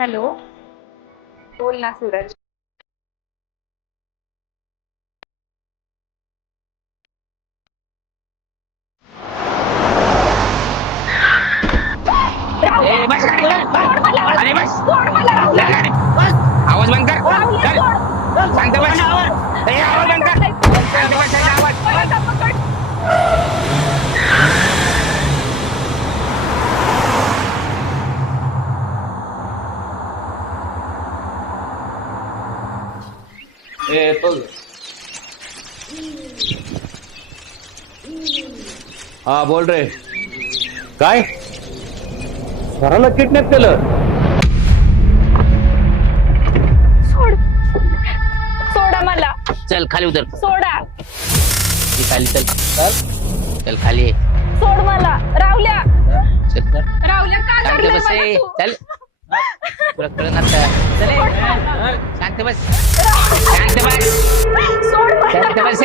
Hello. बोल ना सूरज. ए, राहुल्या, बस गाडी. सोड मला. अरे बस. सोड मला राहुल्या. चल गाडी. बस. आवाज बंद कर. राहुल्या, चल. सोड. शांत बस. ए, आवाज बंद कर. शांत बसायचा आवाज. मला आता पकड. ए, बोल. हा बोल रे. काय स्वराला किडनॅप केलं? सोड. सोडा मला. चल खाली उतर. सोडा. ती खाली चल. चल. चल खाली ये. सोड मला. राहुल्या. चल कर. राहुल्या का शांत धरलंय बस मला ए. तू? चल. तुला कळलं ना आता. चल ए. शांत बस. शांत बस. सोड मला. शांत बस ए.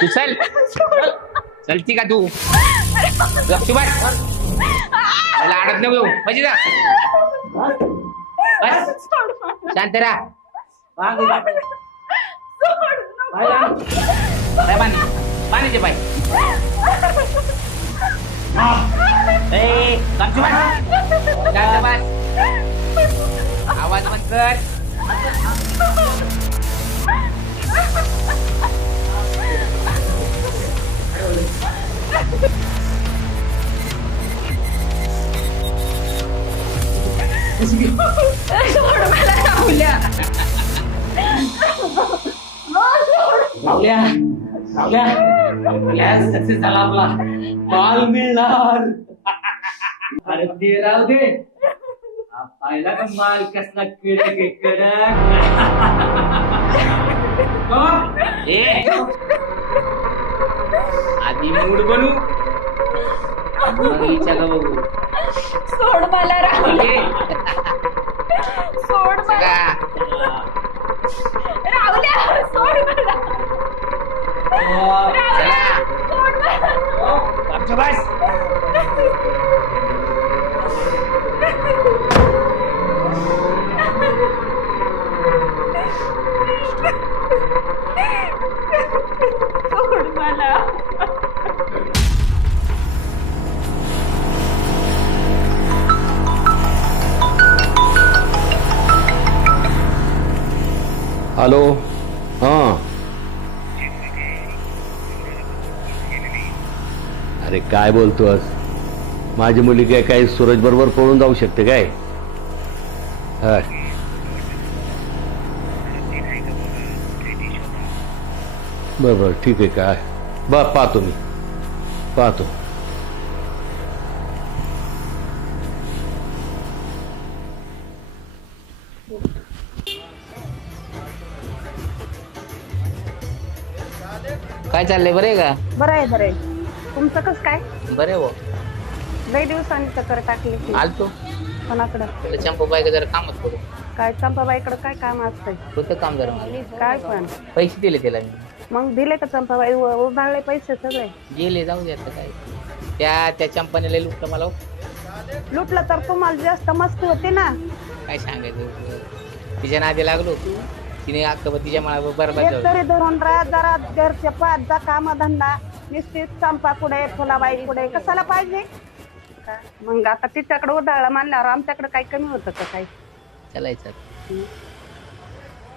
तू चल. चलती का तू? गपचूप बस. मला अडत नको येऊ. म्हणजे जा. बस. सोड मला. शांत राहा. सोड. पाय पाणी. पाणीचे पाय. ए, गपचूप बस. शांत बस. आवाज बंद कर. सोड मला राहुल्या. राहुल्या राहुल्या राहुल्या सक्सेस झाला आपला माल मिळणार. अरे ते राहू दे. हा पाहिला का माल कसला कडक आहे, कडक. कोण? ए, आधी मूड बनू मग विचार बघू. सोड मला राहुल्या. ए, सोड मला. सगळा. राहुल्या. सोड मला. राहुल्या. सोड मला. गपचूप बस. सोड मला. हॅलो. हा अरे काय बोलतोस? माझी मुली काय सूरज बरोबर पळून जाऊ शकते काय? हा. बरं ठीक आहे. काय पाहतो मी. पाहतो. काय चाललंय बरं आहे का? बरं आहे बरं आहे. तुमचं कसं काय? बरे हो. लई दिवसांनी चक्कर टाकली की आलतो. कोणाकडं? तुला चंपा बायका जरा कामच पडू. काय चंपाबाईकडं काय काम असतंय? होतं काम जरा मला. काय पण पैसे दिले त्याला मी. मग दिले का चंपाबाई? उभारले पैसे सगळे? गेले जाऊ दे आता काय. त्या चंपाने लय लुटलं मला हो. लुटलं तर तुम्हाला जास्त मस्ती होती ना. काय सांगायचं. तिच्या नादी लागलो. तिने अख्खं तिच्या मला बरबाद एक झालं. तरी धरून राहा जरा. घरचे पाच जा काम धंदा. निश्चित चंपा कुठे फुलाबाई कुठे कशाला पाहिजे? मग आता तिच्याकडे उधाळला मानल्यावर आमच्याकडे काही कमी होतं का काही? चालायचं.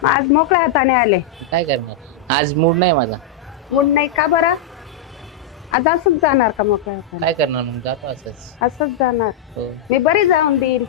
आज मोकळ्या हाताने आले. काय करणार आज मूड नाही माझा. ऊन नाही का बरं? आज असंच जाणार का मोकळ्या हाताने? काय करणार मग जातो असंच. असंच जाणार. हो. मी बरी जाऊन देईन.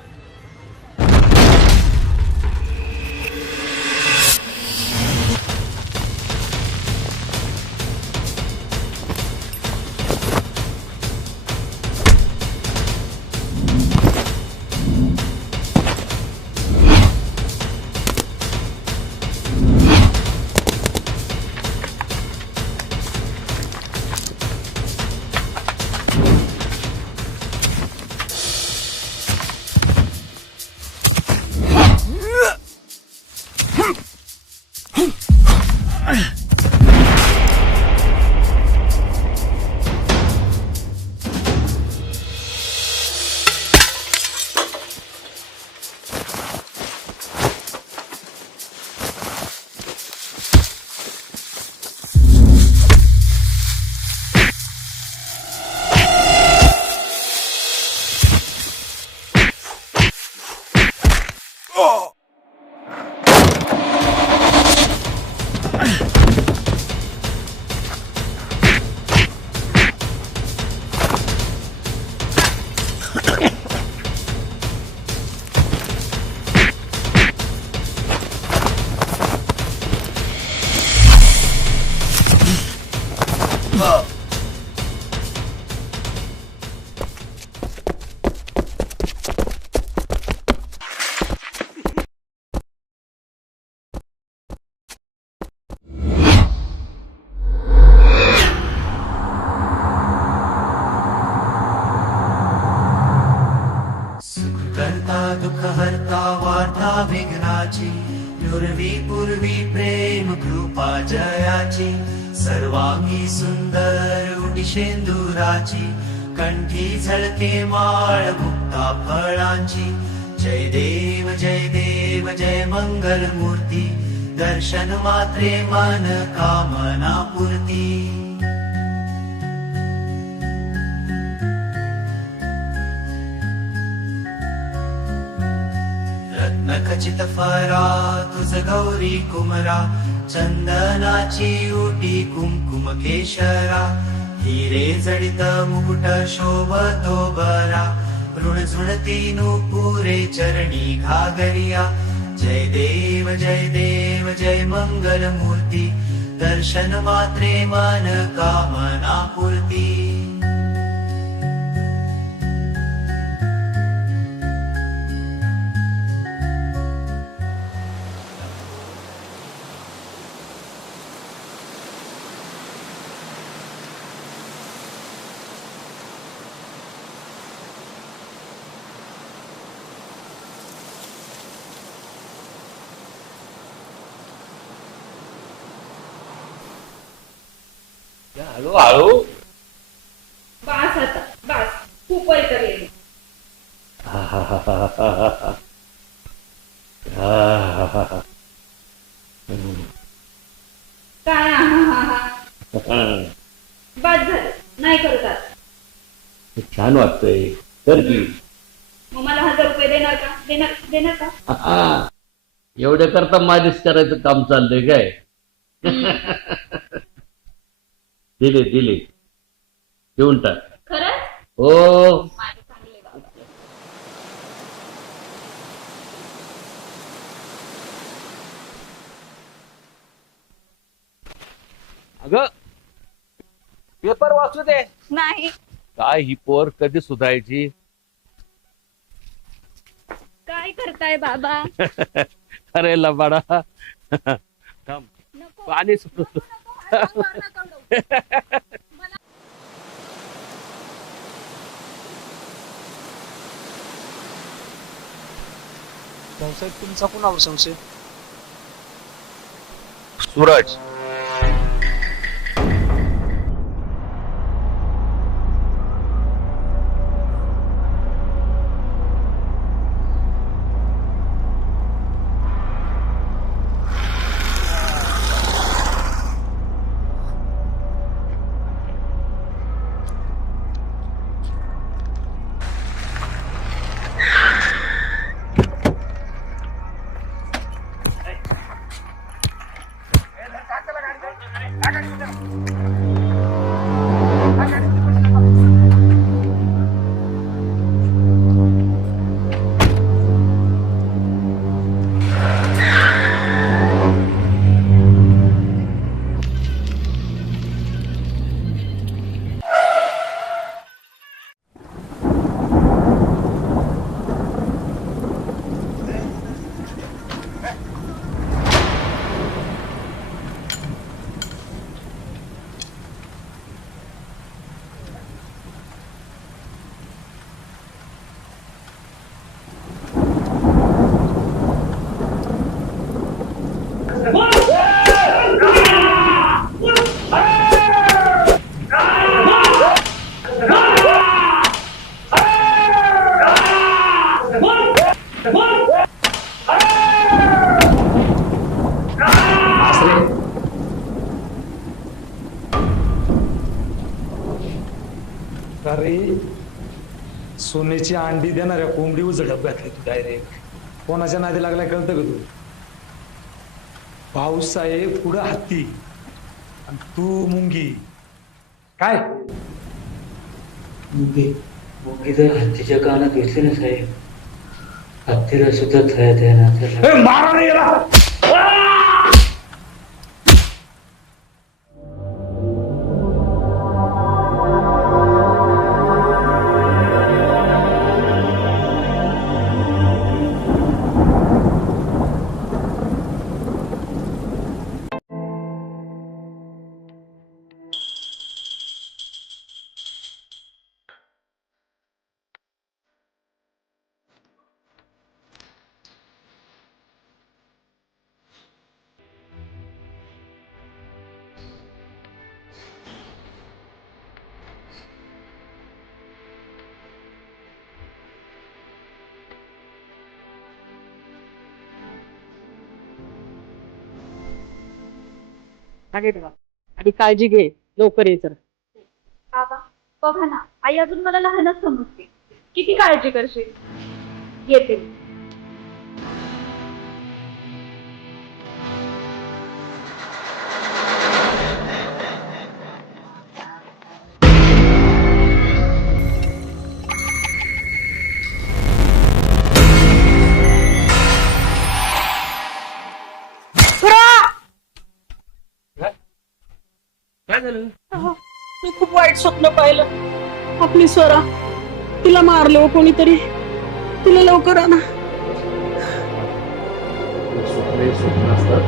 दुःख हरता वार्ता विघ्नाची पूर्वी पूर्वी प्रेम कृपा जयाची सर्वांगी सुंदर उटी शेंदुराची कंठी झळके माळ मुक्ता फळांची जय देव जय मंगल मूर्ती दर्शन मात्रे मन कामना पूर्ती रत्नखचित फरा तुझ गौरी कुमरा चंदनाची उटी कुंकुम केशरा हिरे जडित मुकुट शोभतो बरा ऋण झुणती नुपुरे चरणी घागरिया जय देव जय मंगल मूर्ती दर्शन मात्रे मन कामना पूर्ती हळू हळू. बास आता बास खूप वैतागले. काय बास झालं नाही करत आता. छान वाटतंय तर की. मग मला 1000 रुपये देणार का? देणार का? एवढ्या करता मालिश करायचं काम चाललंय काय? दिले देऊन टाक. खरंच? हो. माझे चांगले बाबा. अगं पेपर वाचू दे. नाही. काय ही पोर कधी सुधारायची? काय करताय बाबा? अरे लबाडा थांब नको. पाणी सुटू. भाऊसाहेब तुमचा कुणावर संशय? सूरज. अरे सोन्याची अंडी देणाऱ्या कोंबडीवर झडप घातली तू डायरेक्ट. कोणाच्या नादी लागलाय कळतं का तू? भाऊसाहेब पुढं हत्ती आणि तू मुंगी. काय मुंगी जर हत्तीच्या कानात घुसली ना साहेब, हत्तीला सुद्धा थयात येणार. मारा नाही गेला. आणि काळजी घे, लवकर ये तर. बाबा बघा ना, आई अजून मला लहानच समजते. किती काळजी करशील. येते मी. काय झालं? मी खूप वाईट स्वप्न पाहिलं. आपली स्वरा, तिला मारलो कोणीतरी. तिला लवकर आणा. स्वप्न असतात.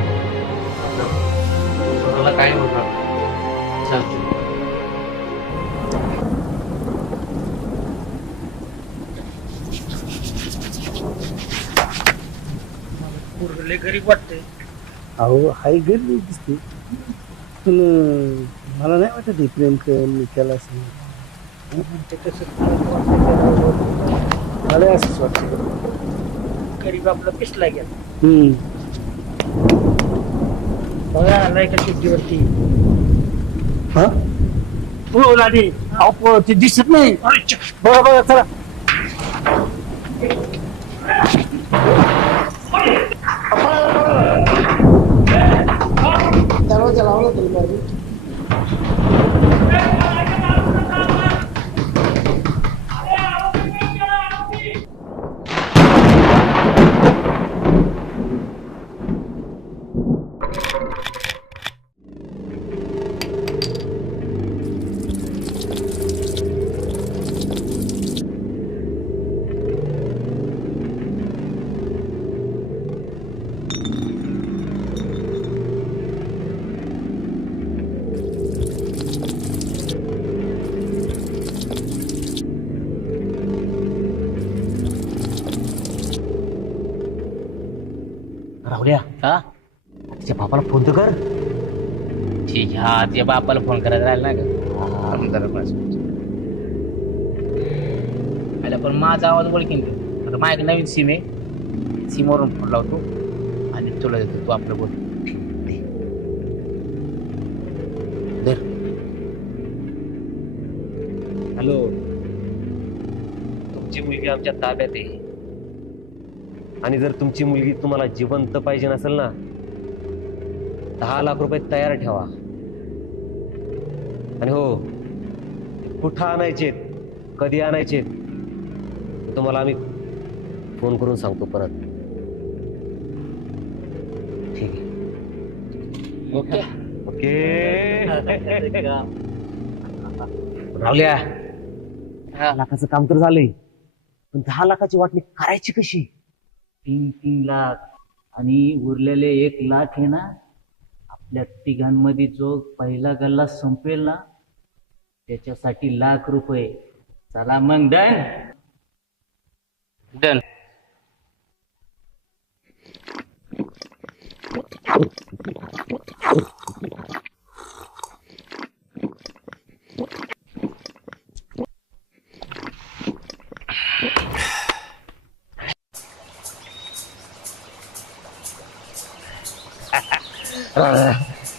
स्वराला काय होणार? गरीब वाटते. अहो हाय गरीब दिसते, पण मला नाही वाटत हे प्रेम केलं असं. मला असंच वाटतं. गरीब आपलं पिसला गेला. बघा नाही का शुद्धीवरती हा हो लाडी. अहो ते दिसत नाही. बघा बघा चला. दरवाजा लावला तरी पाहिजे. राहुल्या हा तिच्या बापाला फोन तर कर. ठीक आहे. हा ते बापाला फोन करायला राहिला ना का पण माझा आवाज ओळखीन आता. माझ्या नवीन सिम आहे, सिमवरून फोन लावतो आणि तुला देतो. तू आपलं बोल. हॅलो, तुमची मुलगी आमच्या ताब्यात आहे आणि जर तुमची मुलगी तुम्हाला जिवंत पाहिजे नसेल ना, 10 लाख रुपये तयार ठेवा. आणि हो, कुठं आणायचे, कधी आणायचे तुम्हाला आम्ही फोन करून सांगतो परत. ठीक आहे. Okay okay. राहुल्या, लाखाचं काम तर झालंय, पण 10 लाखाची वाटणी करायची कशी? 3 लाख आणि उरलेले 1 लाख आहे ना, आपल्या तिघांमध्ये जो पहिला गल्ला संपेल ना त्याच्यासाठी ₹1,00,000. चला मग डन. डन.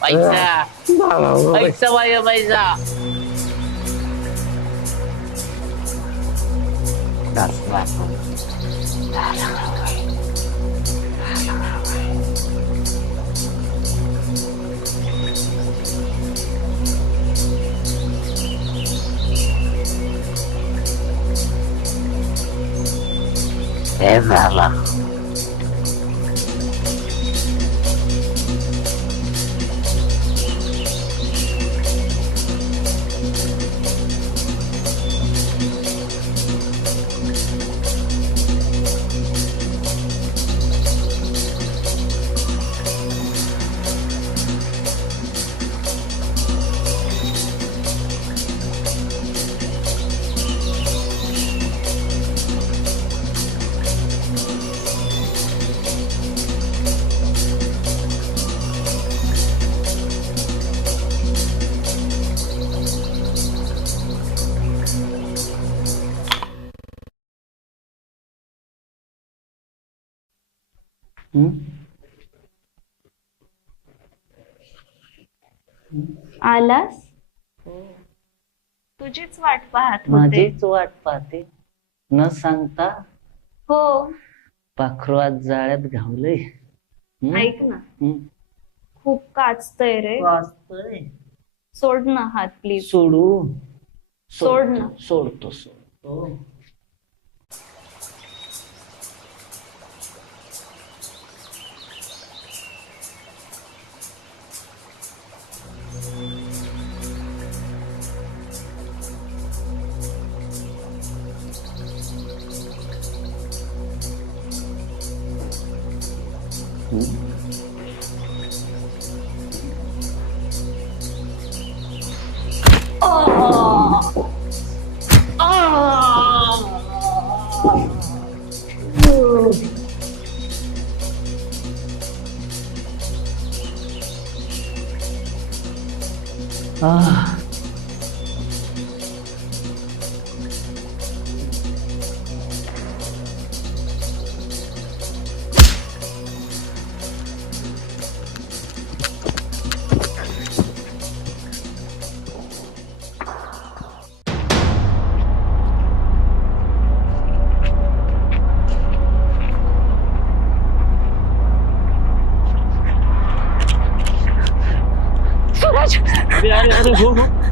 पैसा पैसा बाया पैसा. हे झाला. आलास तुझीच वाट पाहत होते. माझीच वाट पाहते न सांगता. हो पाखरू आज जाळ्यात घावलंय. ऐक ना, खूप काचतय रे. वाचतोय. सोड ना हात प्लीज. सोडू. सोड ना. सोडतो.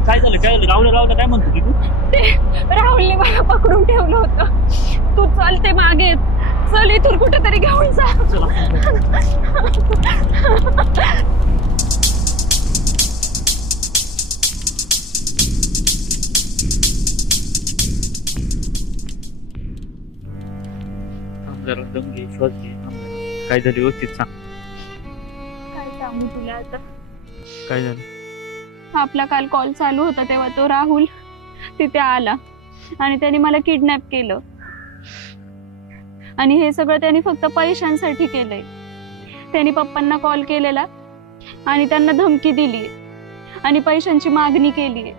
काय झालं राहुल काय म्हणतो की तू? राहुलने मला पकडून ठेवलं होतं. तू चल ते मागे चल, इथून कुठेतरी घेऊन जा. जरा दम घे, श्वास घे. काय झालं व्यवस्थित सांग. काय सांगू तुला आता. काय झालं? आपला काल कॉल चालू होता तेव्हा तो राहुल तिथे आला आणि त्याने मला किडनॅप केलं. आणि हे सगळं त्यांनी फक्त पैशांसाठी केलंय. त्यांनी पप्पांना कॉल केलेला आणि त्यांना धमकी दिली आणि पैशांची मागणी केली.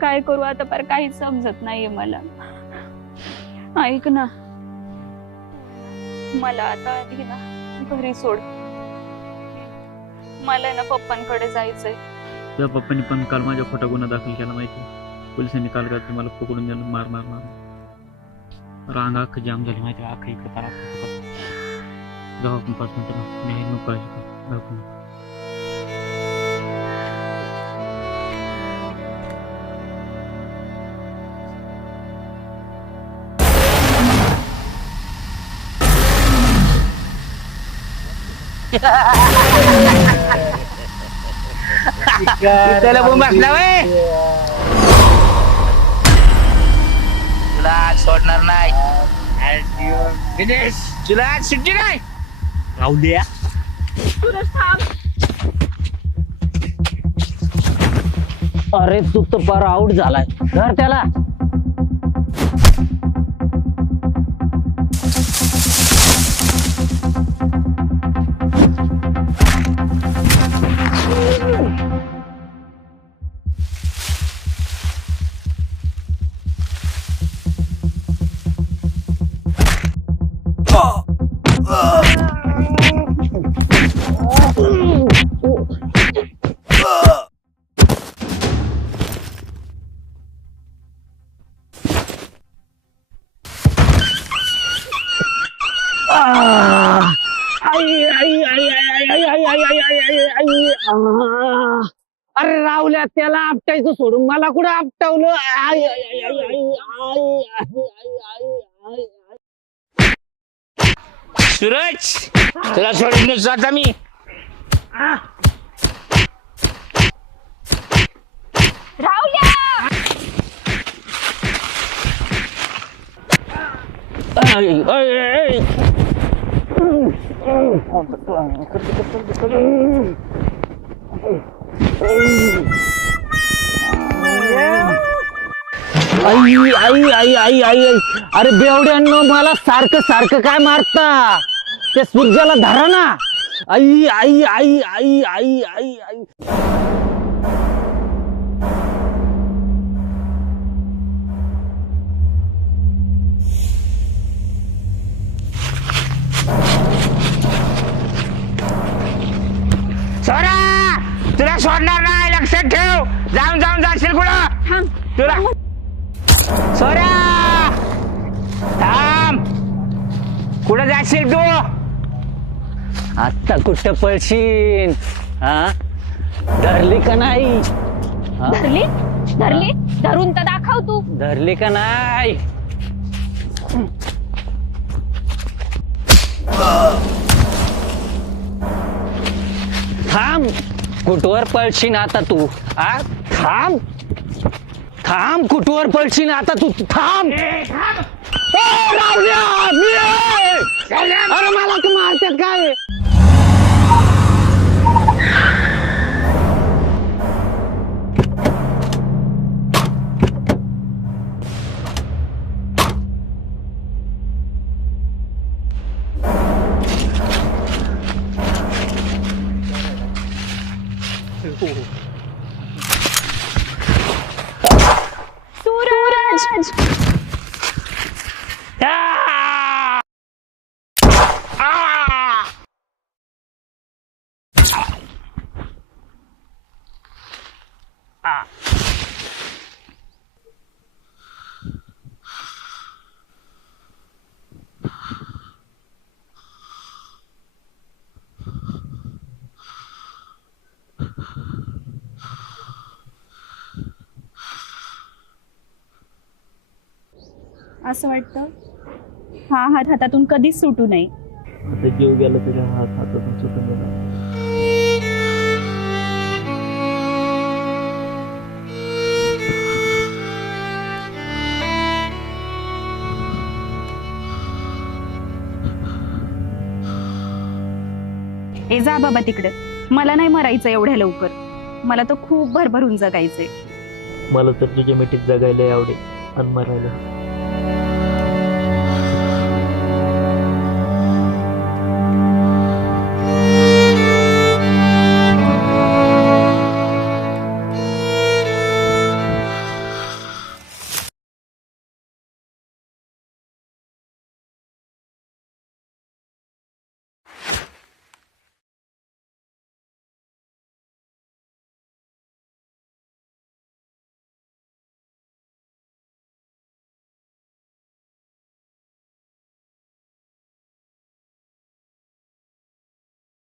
काय करू आता, पर काहीच समजत नाहीये मला. ऐक ना, मला आता आधी ना घरी सोड. मला ना पप्पांकडे जायचंय. तुझ्या पप्पांनी पण काल माझ्या खोटा गुन्हा दाखल केला माहिती. पोलिसांनी काल रात्री मला पकडून दिलं, मार रांग अख्खं जाम झाली माहिती. अख्खा इकडे तारा जाऊ आपण 5 मिनिटं. मी नको काळजी. त्याला बसला वय, तुला आज सोडणार नाही. तुला आज सुट्टी नाही. राहुल्या अरे तू तर फार आउट झालाय. धर त्याला. अरे राहुल्या, त्याला आपटायचं सोडून मला कुठं आपटावलं. सूरज, तुला सोडून देतो आता मी. राहुल्या आई. अरे बेवड्यांनो, मला सारखं सारखं काय मारता. त्या सूर्याला धरा ना. आई. सोडा, तुला सोडणार नाही. लक्षात ठेव, जाऊन जाऊन जाशील कुठं तुला. सोऱ्या थांब, कुठं जाशील तू? आता कुठं पळशील? हा धरली का नाही? हा? धरली धरली धरून तर दाखव तू. धरली का नाही? थांब, कुठवर पळशील आता तू? हा थांब थांब, कुठवर पळशील आता तू? थांब. ओ, रावल्या, मी आहे. अरे मला तू मारतेस काय? सूरज असं वाटतं हा हात हातातून कधीच सुटू नये. आता जीव गेला तुझ्या हात हातातून सुटून गेला. ए जा बाबा तिकडे, मला नाही मरायचं एवढ्या लवकर. मला तर खूप भरभरून जगायचंय. मला तर तुझ्या मिठीत जगायला आवडेल आणि मरायला.